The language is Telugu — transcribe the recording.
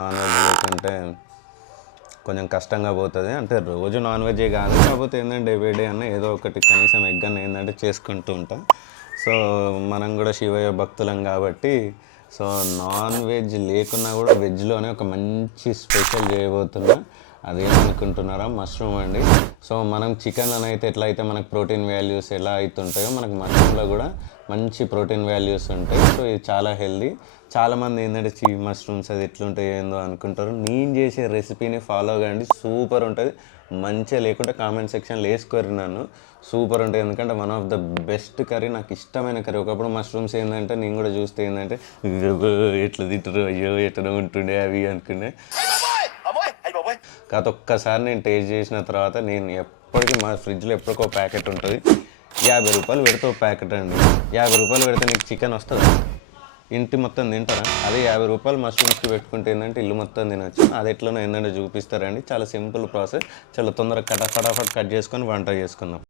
నాన్ వెజ్ అంటే కొంచెం కష్టంగా పోతుంది. అంటే రోజు నాన్ వెజ్జే కాదు, కాకపోతే ఏంటంటే ఎవ్రీడే అన్న ఏదో ఒకటి కనీసం ఎగ్ అన్న ఏంటంటే చేసుకుంటూ ఉంటాం. సో మనం కూడా శివయ్య భక్తులం కాబట్టి సో నాన్ వెజ్ లేకున్నా కూడా వెజ్లోనే ఒక మంచి స్పెషల్ చేయబోతున్నా. అదేమనుకుంటున్నారా? మష్రూమ్ అండి. సో మనం చికెన్లో అయితే ఎట్లా అయితే మనకు ప్రోటీన్ వాల్యూస్ ఎలా అవుతుంటాయో మనకు మష్రూమ్లో కూడా మంచి ప్రోటీన్ వాల్యూస్ ఉంటాయి. సో ఇది చాలా హెల్దీ. చాలామంది ఏంటంటే మష్రూమ్స్ అది ఎట్లుంటాయి ఏందో అనుకుంటారు. నేను చేసే రెసిపీని ఫాలో కండి, సూపర్ ఉంటుంది. మంచిగా లేకుంటే కామెంట్ సెక్షన్లో వేసుకోరు నన్ను. సూపర్ ఉంటుంది, ఎందుకంటే one of the best curry, నాకు ఇష్టమైన కర్రీ. ఒకప్పుడు మష్రూమ్స్ ఏంటంటే నేను కూడా చూస్తే ఏంటంటే ఎట్లా తింటారు, అయ్యో ఎట్లా ఉంటుండే అవి అనుకునే. కాకపోతే ఒక్కసారి నేను టేస్ట్ చేసిన తర్వాత నేను ఎప్పటికీ మా ఫ్రిడ్జ్లో ఎప్పటికో ప్యాకెట్ ఉంటుంది. 50 రూపాయలు పెడితే ఒక ప్యాకెట్ అండి. 50 రూపాయలు పెడితే నీకు చికెన్ వస్తుందా? ఇంటి మొత్తం తింటారా? అదే 50 రూపాయలు మష్రూమ్స్కి పెట్టుకుంటే ఏంటంటే ఇల్లు మొత్తం తినొచ్చు. అది ఎట్లనో ఏంటంటే చూపిస్తారండి. చాలా సింపుల్ ప్రాసెస్. చాలా తొందరగా ఫటాఫట్ కట్ చేసుకొని వంట చేసుకుందాం.